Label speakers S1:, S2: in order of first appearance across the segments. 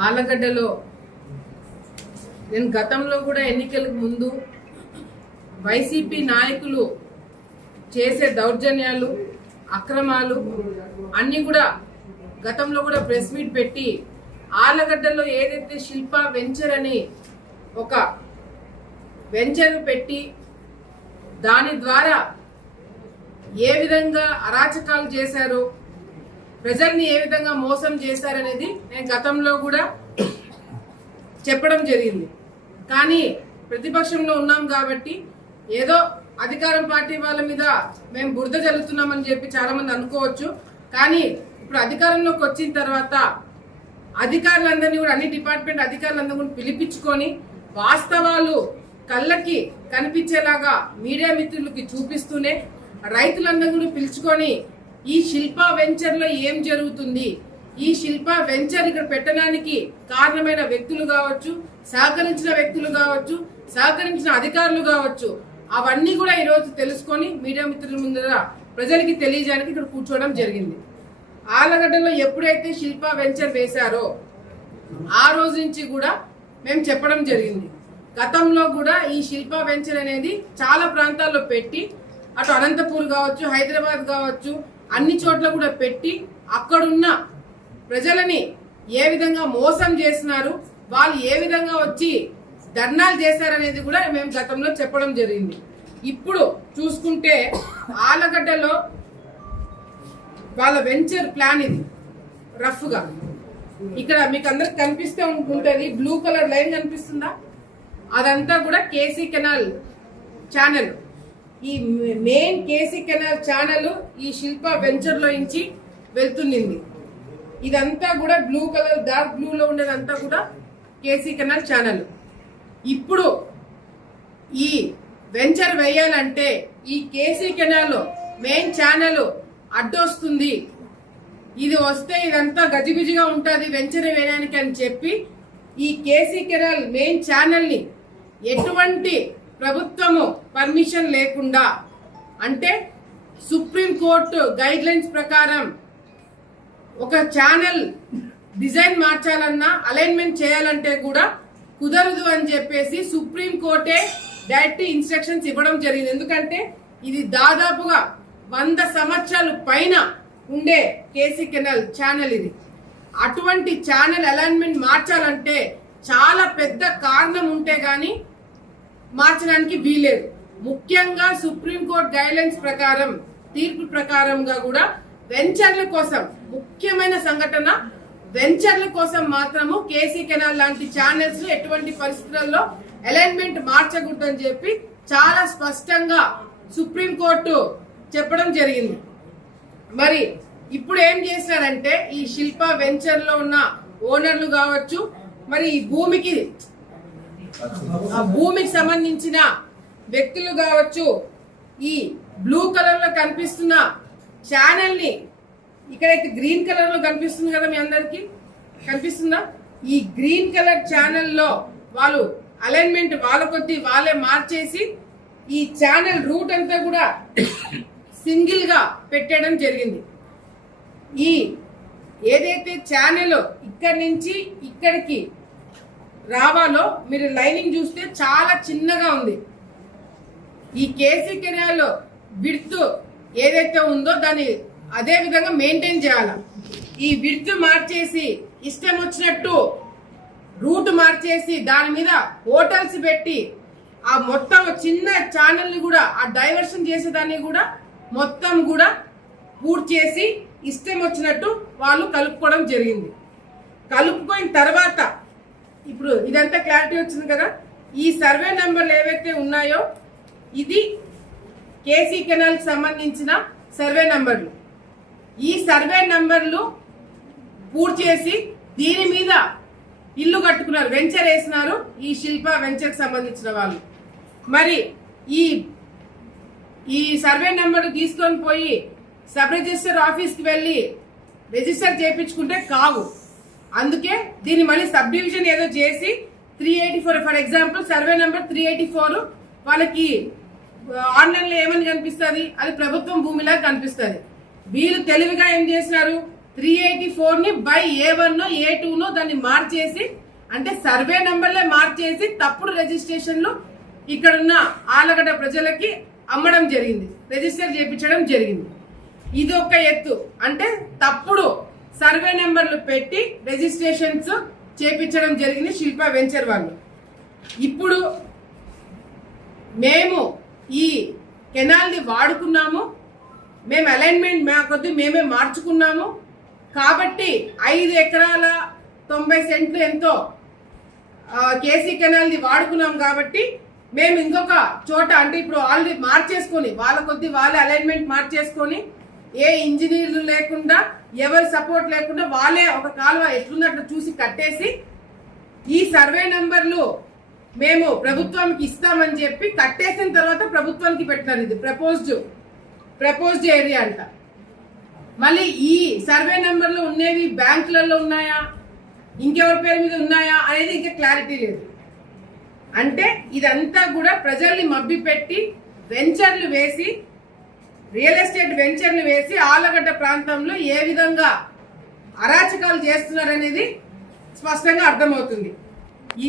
S1: ఆలగడ్డలో నేను గతంలో కూడా ఎన్నికలకు ముందు వైసీపీ నాయకులు చేసే దౌర్జన్యాలు అక్రమాలు అన్నీ కూడా గతంలో కూడా ప్రెస్ మీట్ పెట్టి ఆలగడ్డలో ఏదైతే శిల్ప వెంచర్ అని ఒక వెంచర్ పెట్టి దాని ద్వారా ఏ విధంగా అరాచకాలు చేశారో ప్రజల్ని ఏ విధంగా మోసం చేశారనేది నేను గతంలో కూడా చెప్పడం జరిగింది. కానీ ప్రతిపక్షంలో ఉన్నాం కాబట్టి ఏదో అధికారం పార్టీ వాళ్ళ మీద మేము బురద చల్లుతున్నామని చెప్పి చాలా మంది అనుకోవచ్చు. కానీ ఇప్పుడు అధికారంలోకి వచ్చిన తర్వాత అధికారులందరినీ కూడా అన్ని డిపార్ట్మెంట్ అధికారులందరూ కూడా పిలిపించుకొని వాస్తవాలు కళ్ళకి కనిపించేలాగా మీడియా మిత్రులకి చూపిస్తూనే రైతులందరూ కూడా పిలుచుకొని ఈ శిల్ప వెంచర్లో ఏం జరుగుతుంది? ఈ శిల్ప వెంచర్ ఇక్కడ పెట్టడానికి కారణమైన వ్యక్తులు కావచ్చు సహకరించిన వ్యక్తులు కావచ్చు సహకరించిన అధికారులు కావచ్చు అవన్నీ కూడా ఈ రోజు తెలుసుకొని మీడియా మిత్రుల ముందర ప్రజలకి తెలియజేయడానికి ఇక్కడ కూర్చోవడం జరిగింది. ఆలగడ్డలో ఎప్పుడైతే శిల్ప వెంచర్ వేశారో ఆ రోజు నుంచి కూడా మేము చెప్పడం జరిగింది. గతంలో కూడా ఈ శిల్ప వెంచర్ అనేది చాలా ప్రాంతాల్లో పెట్టి అటు అనంతపూర్ కావచ్చు హైదరాబాద్ కావచ్చు అన్ని చోట్ల కూడా పెట్టి అక్కడున్న ప్రజలని ఏ విధంగా మోసం చేసినారు వాళ్ళు ఏ విధంగా వచ్చి ధర్నాలు చేశారనేది కూడా మేము గతంలో చెప్పడం జరిగింది. ఇప్పుడు చూసుకుంటే ఆలగడ్డలో వాళ్ళ వెంచర్ ప్లాన్ ఇది రఫ్గా. ఇక్కడ మీకు అందరికి కనిపిస్తే ఉంటుంది బ్లూ కలర్ లైన్ కనిపిస్తుందా? అదంతా కూడా కేసీ కెనాల్ ఛానల్. ఈ మెయిన్ కేసీ కెనాల్ ఛానల్ ఈ శిల్ప వెంచర్లో నుంచి వెళ్తున్నింది ఇదంతా కూడా బ్లూ కలర్ డార్క్ బ్లూ లో ఉండేదంతా కూడా కేసీ కెనాల్ ఛానల్ ఇప్పుడు ఈ వెంచర్ వేయాలంటే ఈ కేసీ కెనాల్ మెయిన్ ఛానల్ అడ్డొస్తుంది ఇది వస్తే ఇదంతా గజిబిజిగా ఉంటుంది వెంచర్ వేయడానికి అని చెప్పి ఈ కేసీ కెనాల్ మెయిన్ ఛానల్ని ఎటువంటి ప్రభుత్వము పర్మిషన్ లేకుండా అంటే సుప్రీం కోర్టు గైడ్ లైన్స్ ప్రకారం ఒక ఛానల్ డిజైన్ మార్చాలన్నా అలైన్మెంట్ చేయాలంటే కూడా కుదరదు అని చెప్పేసి సుప్రీం కోర్టే డైరెక్ట్ ఇన్స్ట్రక్షన్స్ ఇవ్వడం జరిగింది. ఎందుకంటే ఇది దాదాపుగా వంద సంవత్సరాలు పైన ఉండే కేసీ కెనల్ ఛానల్ ఇది. అటువంటి ఛానల్ అలైన్మెంట్ మార్చాలంటే చాలా పెద్ద కారణం ఉంటే కానీ మార్చడానికి వీలేదు ముఖ్యంగా సుప్రీంకోర్టు గైడ్లైన్స్ ప్రకారం తీర్పు ప్రకారంగా కూడా వెంచర్ల కోసం ముఖ్యమైన సంఘటన వెంచర్ల కోసం మాత్రము కేసీ కెనాల్ లాంటి ఛానల్స్ ఎటువంటి పరిస్థితుల్లో అలైన్మెంట్ మార్చకూడదని చెప్పి చాలా స్పష్టంగా సుప్రీంకోర్టు చెప్పడం జరిగింది. మరి ఇప్పుడు ఏం చేశారంటే ఈ శిల్ప వెంచర్లో ఉన్న ఓనర్లు కావచ్చు మరి ఈ భూమికి ఆ భూమికి సంబంధించిన వ్యక్తులు కావచ్చు ఈ బ్లూ కలర్లో కనిపిస్తున్న ఛానల్ని ఇక్కడైతే గ్రీన్ కలర్లో కనిపిస్తుంది కదా మీ అందరికి? కనిపిస్తుందా? ఈ గ్రీన్ కలర్ ఛానల్లో వాళ్ళు అలైన్మెంట్ వాళ్ళ కొద్ది వాళ్ళే మార్చేసి ఈ ఛానల్ రూట్ అంతా కూడా సింగిల్గా పెట్టడం జరిగింది. ఈ ఏదైతే ఛానల్ ఇక్కడి నుంచి ఇక్కడికి రావాలో మీరు లైనింగ్ చూస్తే చాలా చిన్నగా ఉంది. ఈ కేసీ కెనాల్ విడ్త్ ఏదైతే ఉందో దాన్ని అదే విధంగా మెయింటైన్ చేయాలి? ఈ విడ్త్ మార్చేసి ఇష్టం వచ్చినట్టు రూట్ మార్చేసి దాని మీద హోటల్స్ పెట్టి ఆ మొత్తం చిన్న ఛానల్ని కూడా ఆ డైవర్షన్ చేసేదాన్ని కూడా మొత్తం కూడా పూర్తి చేసి ఇష్టం వచ్చినట్టు వాళ్ళు కలుపుకోవడం జరిగింది. కలుపుకోయిన తర్వాత ఇప్పుడు ఇదంతా క్లారిటీ వచ్చింది కదా? ఈ సర్వే నెంబర్లు ఏవైతే ఉన్నాయో ఇది కేసీ కెనాల్కి సంబంధించిన సర్వే నెంబర్లు ఈ సర్వే నెంబర్లు పూర్తి చేసి దీని మీద ఇల్లు కట్టుకున్నారు వెంచర్ వేసినారు ఈ శిల్ప వెంచర్కి సంబంధించిన వాళ్ళు. మరి ఈ ఈ సర్వే నెంబర్ తీసుకొని పోయి సబ్ రిజిస్టర్ ఆఫీస్కి వెళ్ళి రిజిస్టర్ చేయించుకుంటే కావు. అందుకే దీన్ని మళ్ళీ సబ్ డివిజన్ ఏదో చేసి three eighty four for example survey number three eighty four వాళ్ళకి ఆన్లైన్లో ఏమని కనిపిస్తుంది? అది ప్రభుత్వం భూమిలా కనిపిస్తుంది. వీళ్ళు తెలివిగా ఏం చేసినారు? త్రీ ఎయిటీ ఫోర్ని బై ఏ వన్ ఏ టూనో దాన్ని మార్చేసి అంటే సర్వే నెంబర్లే మార్చేసి తప్పుడు రిజిస్ట్రేషన్లు ఇక్కడున్న ఆలగడ్డ ప్రజలకి అమ్మడం జరిగింది. రిజిస్టర్ చేయించడం జరిగింది. ఇది ఒక ఎత్తు. అంటే తప్పుడు సర్వే నెంబర్లు పెట్టి రిజిస్ట్రేషన్స్ చేపించడం జరిగింది శిల్ప వెంచర్ వాళ్ళు. ఇప్పుడు మేము ఈ కెనాల్ని వాడుకున్నాము. మేము అలైన్మెంట్ మా కొద్ది మేమే మార్చుకున్నాము. కాబట్టి ఐదు ఎకరాల తొంభై సెంట్లు ఎంతో కేసీ కెనాల్ని వాడుకున్నాం కాబట్టి మేము ఇంకొక చోట అంటే ఇప్పుడు ఆల్రెడీ మార్చేసుకొని వాళ్ళ కొద్ది వాళ్ళే అలైన్మెంట్ మార్చేసుకొని ఏ ఇంజనీర్లు లేకుండా ఎవరి సపోర్ట్ లేకుండా వాళ్ళే ఒక కాలువ ఎట్లున్నట్లు చూసి కట్టేసి ఈ సర్వే నంబర్లు మేము ప్రభుత్వానికి ఇస్తామని చెప్పి కట్టేసిన తర్వాత ప్రభుత్వానికి పెట్టినారు ఇది. ప్రపోజ్డ్ ప్రపోజ్డ్ ఏరియా అంట. మళ్ళీ ఈ సర్వే నెంబర్లు ఉన్నవి బ్యాంకులలో ఉన్నాయా? ఇంకెవరి పేరు మీద ఉన్నాయా? అనేది ఇంకా క్లారిటీ లేదు. అంటే ఇదంతా కూడా ప్రజల్ని మభ్యపెట్టి వెంచర్లు వేసి రియల్ ఎస్టేట్ వెంచర్లు వేసి ఆలగడ్డ ప్రాంతంలో ఏ విధంగా అరాచకాలు చేస్తున్నారనేది స్పష్టంగా అర్థమవుతుంది.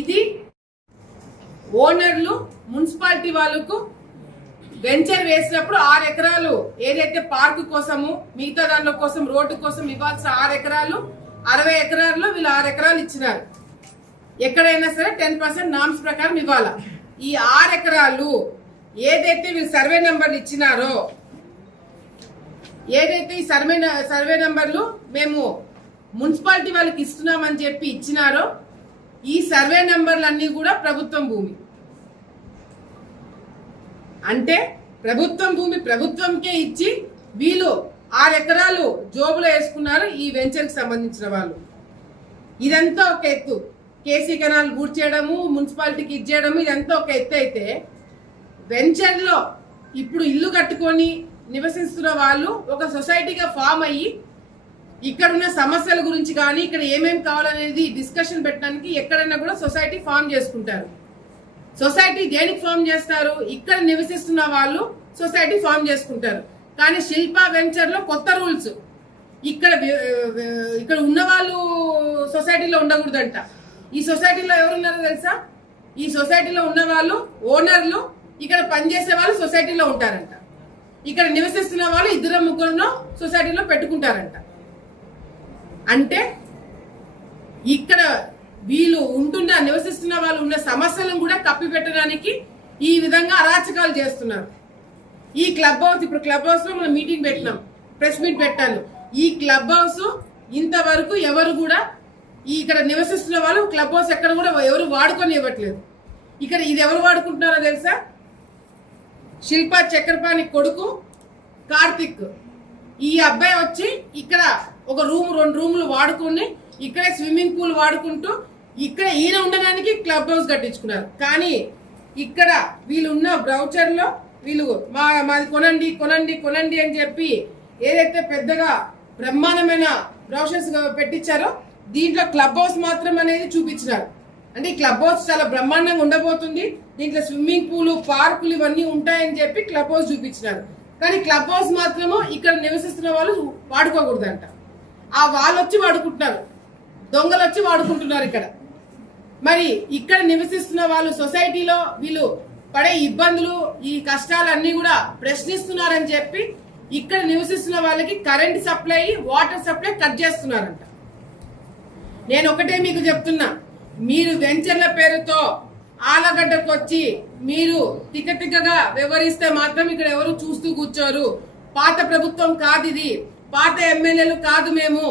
S1: ఇది ఓనర్లు మున్సిపాలిటీ వాళ్ళకు వెంచర్ వేసినప్పుడు ఆరు ఎకరాలు ఏదైతే పార్క్ కోసము మిగతా దానిలో కోసం రోడ్డు కోసం ఇవ్వాల్సిన ఆరు ఎకరాలు అరవై ఎకరాల్లో వీళ్ళు ఆరు ఎకరాలు ఇచ్చినారు. ఎక్కడైనా సరే టెన్ పర్సెంట్ నామ్స్ ప్రకారం ఇవ్వాలా? ఈ ఆరు ఎకరాలు ఏదైతే వీళ్ళు సర్వే నెంబర్లు ఇచ్చినారో ఏదైతే ఈ సర్వే సర్వే నెంబర్లు మేము మున్సిపాలిటీ వాళ్ళకి ఇస్తున్నామని చెప్పి ఇచ్చినారో ఈ సర్వే నెంబర్లు కూడా ప్రభుత్వం భూమి. అంటే ప్రభుత్వం భూమి ప్రభుత్వంకే ఇచ్చి వీళ్ళు ఆరు ఎకరాలు జోబులో వేసుకున్నారు ఈ వెంచర్కి సంబంధించిన వాళ్ళు. ఇదంతా ఒక ఎత్తు. కేసీ కెనాల్ చేయడము మున్సిపాలిటీకి ఇచ్చేయడము ఇదంతా ఒక ఎత్తు అయితే వెంచర్లో ఇప్పుడు ఇల్లు కట్టుకొని నివసిస్తున్న వాళ్ళు ఒక సొసైటీగా ఫామ్ అయ్యి ఇక్కడ ఉన్న సమస్యల గురించి కానీ ఇక్కడ ఏమేమి కావాలనేది డిస్కషన్ పెట్టడానికి ఎక్కడైనా కూడా సొసైటీ ఫామ్ చేసుకుంటారు. సొసైటీ దేనికి ఫామ్ చేస్తారు? ఇక్కడ నివసిస్తున్న వాళ్ళు సొసైటీ ఫామ్ చేసుకుంటారు. కానీ శిల్ప వెంచర్లో కొత్త రూల్స్. ఇక్కడ ఇక్కడ ఉన్న వాళ్ళు సొసైటీలో ఉండకూడదంట. ఈ సొసైటీలో ఎవరున్నారో తెలుసా? ఈ సొసైటీలో ఉన్న వాళ్ళు ఓనర్లు ఇక్కడ పనిచేసే వాళ్ళు సొసైటీలో ఉంటారంట. ఇక్కడ నివసిస్తున్న వాళ్ళు ఇద్దరు ముగ్గురును సొసైటీలో పెట్టుకుంటారంట. అంటే ఇక్కడ వీళ్ళు ఉంటున్న నివసిస్తున్న వాళ్ళు ఉన్న సమస్యలను కూడా కప్పిపెట్టడానికి ఈ విధంగా అరాచకాలు చేస్తున్నారు. ఈ క్లబ్ హౌస్ ఇప్పుడు క్లబ్ హౌస్లో మనం మీటింగ్ పెట్టినాం ప్రెస్ మీట్ పెట్టాను. ఈ క్లబ్ హౌస్ ఇంతవరకు ఎవరు కూడా ఈ ఇక్కడ నివసిస్తున్న వాళ్ళు క్లబ్ హౌస్ ఎక్కడ కూడా ఎవరు వాడుకొని ఇవ్వట్లేదు. ఇక్కడ ఇది ఎవరు వాడుకుంటున్నారో తెలుసా? శిల్ప చక్రపాణి కొడుకు కార్తిక్. ఈ అబ్బాయి వచ్చి ఇక్కడ ఒక రూమ్ రెండు రూములు వాడుకొని ఇక్కడే స్విమ్మింగ్ పూల్ వాడుకుంటూ ఇక్కడ ఈయన ఉండడానికి క్లబ్ హౌస్ కట్టించుకున్నారు. కానీ ఇక్కడ వీళ్ళు ఉన్న వీళ్ళు మా మాది కొనండి కొనండి కొనండి అని చెప్పి ఏదైతే పెద్దగా బ్రహ్మాండమైన బ్రౌషర్స్ పెట్టించారో దీంట్లో క్లబ్ హౌస్ మాత్రం అనేది చూపించినారు. అంటే ఈ క్లబ్ హౌస్ చాలా బ్రహ్మాండంగా ఉండబోతుంది. దీంట్లో స్విమ్మింగ్ పూల్ పార్కులు ఇవన్నీ ఉంటాయని చెప్పి క్లబ్ హౌస్ చూపించినారు. కానీ క్లబ్ హౌస్ మాత్రము ఇక్కడ నివసిస్తున్న వాళ్ళు వాడుకోకూడదంట. ఆ వాళ్ళు వచ్చి వాడుకుంటున్నారు. దొంగలు వచ్చి వాడుకుంటున్నారు ఇక్కడ. మరి ఇక్కడ నివసిస్తున్న వాళ్ళు సొసైటీలో వీళ్ళు పడే ఇబ్బందులు ఈ కష్టాలన్నీ కూడా ప్రశ్నిస్తున్నారని చెప్పి ఇక్కడ నివసిస్తున్న వాళ్ళకి current supply water supply cut చేస్తున్నారంట. నేను ఒకటే మీకు చెప్తున్నా. మీరు వెంచర్ల పేరుతో ఆలగడ్డకు వచ్చి మీరు తిక్క తిక్కగా వివరిస్తే మాత్రం ఇక్కడ ఎవరు చూస్తూ కూర్చోరు. పాత ప్రభుత్వం కాదు ఇది పాత ఎమ్మెల్యేలు కాదు మేము.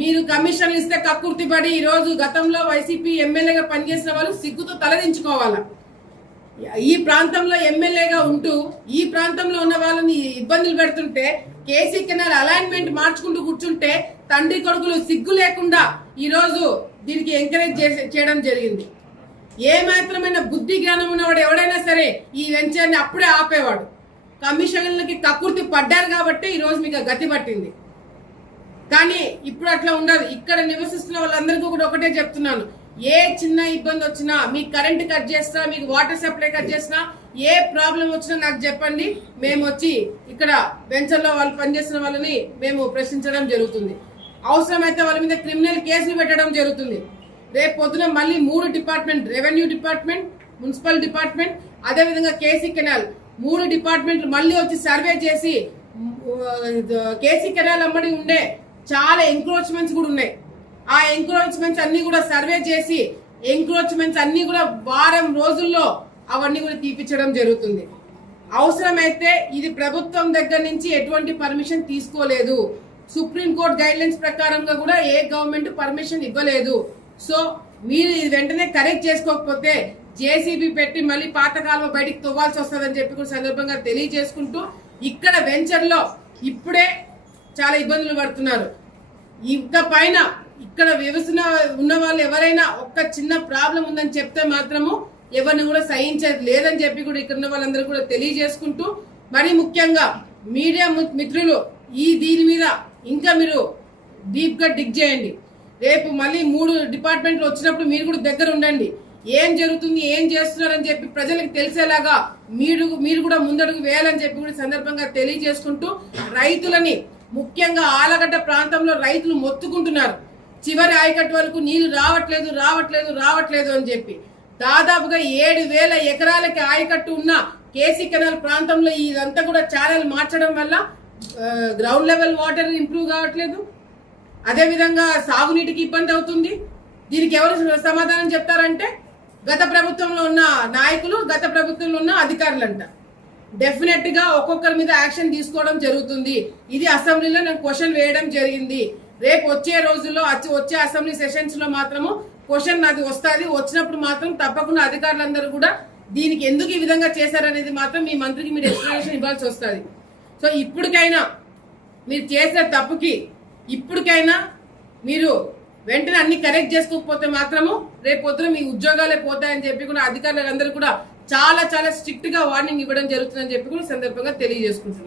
S1: మీరు కమిషన్లు ఇస్తే కక్కుర్తిపడి ఈరోజు గతంలో వైసీపీ ఎమ్మెల్యేగా పనిచేసిన వాళ్ళు సిగ్గుతో తలదించుకోవాల ఈ ప్రాంతంలో ఎమ్మెల్యేగా ఉంటూ ఈ ప్రాంతంలో ఉన్న వాళ్ళని ఇబ్బందులు పెడుతుంటే కేసీ కెనాల్ అలైన్మెంట్ మార్చుకుంటూ కూర్చుంటే తండ్రి కొడుకులు సిగ్గు లేకుండా ఈరోజు దీనికి ఎంకరేజ్ చేసే- చేయడం జరిగింది. ఏ మాత్రమైన బుద్ధి జ్ఞానం ఉన్నవాడు ఎవడైనా సరే ఈ వెంచర్ని అప్పుడే ఆపేవాడు. కమిషన్లకి కక్కుర్తి పడ్డారు కాబట్టి ఈరోజు మీకు గతి పట్టింది. కానీ ఇప్పుడు అట్లా ఉండదు. ఇక్కడ నివసిస్తున్న వాళ్ళందరికీ కూడా ఒకటే చెప్తున్నాను. ఏ చిన్న ఇబ్బంది వచ్చినా మీకు కరెంట్ కట్ చేసినా మీకు వాటర్ సప్లై కట్ చేసినా ఏ ప్రాబ్లం వచ్చినా నాకు చెప్పండి. మేము వచ్చి ఇక్కడ వెంచర్లో వాళ్ళు పనిచేసిన వాళ్ళని మేము ప్రశ్నించడం జరుగుతుంది. అవసరమైతే వాళ్ళ మీద క్రిమినల్ కేసులు పెట్టడం జరుగుతుంది. రేపు పొద్దున మళ్ళీ మూడు department revenue department municipal department అదేవిధంగా కేసీ కెనాల్ మూడు డిపార్ట్మెంట్లు మళ్ళీ వచ్చి సర్వే చేసి కేసీ కెనాల్ అమ్మడి ఉండే చాలా ఎంక్రోచ్మెంట్స్ కూడా ఉన్నాయి. ఆ ఎంక్రోచ్మెంట్స్ అన్ని కూడా సర్వే చేసి ఎంక్రోచ్మెంట్స్ అన్ని కూడా వారం రోజుల్లో అవన్నీ కూడా తీపిచ్చడం జరుగుతుంది. అవసరమైతే ఇది ప్రభుత్వం దగ్గర నుంచి ఎటువంటి పర్మిషన్ తీసుకోలేదు. సుప్రీంకోర్టు గైడ్ లైన్స్ ప్రకారంగా కూడా ఏ గవర్నమెంట్ పర్మిషన్ ఇవ్వలేదు. సో మీరు ఇది వెంటనే కరెక్ట్ చేసుకోకపోతే జేసీబీ పెట్టి మళ్ళీ పాత కాలువ బయటికి తవ్వాల్సి వస్తుందని చెప్పి కూడా సందర్భంగా తెలియజేసుకుంటూ ఇక్కడ వెంచర్లో ఇప్పుడే చాలా ఇబ్బందులు పడుతున్నారు. ఇంకా పైన ఇక్కడ వ్యవసాయ ఉన్న వాళ్ళు ఎవరైనా ఒక్క చిన్న ప్రాబ్లం ఉందని చెప్తే మాత్రము ఎవరిని కూడా సహించేది లేదని చెప్పి కూడా ఇక్కడ ఉన్న వాళ్ళందరూ కూడా తెలియజేసుకుంటూ మరి ముఖ్యంగా మీడియా మిత్రులు ఈ దీని మీద ఇంకా మీరు డీప్గా డిగ్ చేయండి. రేపు మళ్ళీ మూడు డిపార్ట్మెంట్లు వచ్చినప్పుడు మీరు కూడా దగ్గర ఉండండి. ఏం జరుగుతుంది ఏం చేస్తున్నారని చెప్పి ప్రజలకు తెలిసేలాగా మీరు మీరు కూడా ముందడుగు వేయాలని చెప్పి కూడా సందర్భంగా తెలియజేసుకుంటూ రైతులని ముఖ్యంగా ఆలగడ్డ ప్రాంతంలో రైతులు మొత్తుకుంటున్నారు. చివరి ఆయకట్టు వరకు నీళ్ళు రావట్లేదు రావట్లేదు రావట్లేదు అని చెప్పి. దాదాపుగా ఏడు వేల ఎకరాలకి ఆయకట్టు ఉన్న కేసీ కెనాల్ ప్రాంతంలో ఇదంతా కూడా ఛానల్ మార్చడం వల్ల గ్రౌండ్ లెవెల్ వాటర్ ఇంప్రూవ్ కావట్లేదు. అదే విధంగా సాగునీటికి ఇబ్బంది అవుతుంది. దీనికి ఎవరు సమాధానం చెప్తారంటే గత ప్రభుత్వంలో ఉన్న నాయకులు గత ప్రభుత్వంలో ఉన్న అధికారులంట. డెఫినెట్గా ఒక్కొక్కరి మీద యాక్షన్ తీసుకోవడం జరుగుతుంది. ఇది అసెంబ్లీలో నేను క్వశ్చన్ వేయడం జరిగింది. రేపు వచ్చే రోజుల్లో వచ్చే- వచ్చే అసెంబ్లీ సెషన్స్లో మాత్రము క్వశ్చన్ అది వస్తుంది. వచ్చినప్పుడు మాత్రం తప్పకుండా అధికారులందరూ కూడా దీనికి ఎందుకు ఈ విధంగా చేశారనేది మాత్రం మీ మంత్రికి మీరు ఎక్స్ప్లెనేషన్ ఇవ్వాల్సి వస్తుంది. సో ఇప్పటికైనా మీరు చేసిన తప్పుకి ఇప్పటికైనా మీరు వెంటనే అన్ని కరెక్ట్ చేసుకోకపోతే మాత్రము రేపు పొద్దున మీ ఉద్యోగాలే పోతాయని చెప్పి కూడా అధికారులందరూ కూడా చాలా చాలా స్ట్రిక్ట్గా వార్నింగ్ ఇవ్వడం జరుగుతుందని చెప్పి కూడా సందర్భంగా తెలియజేసుకుంటున్నారు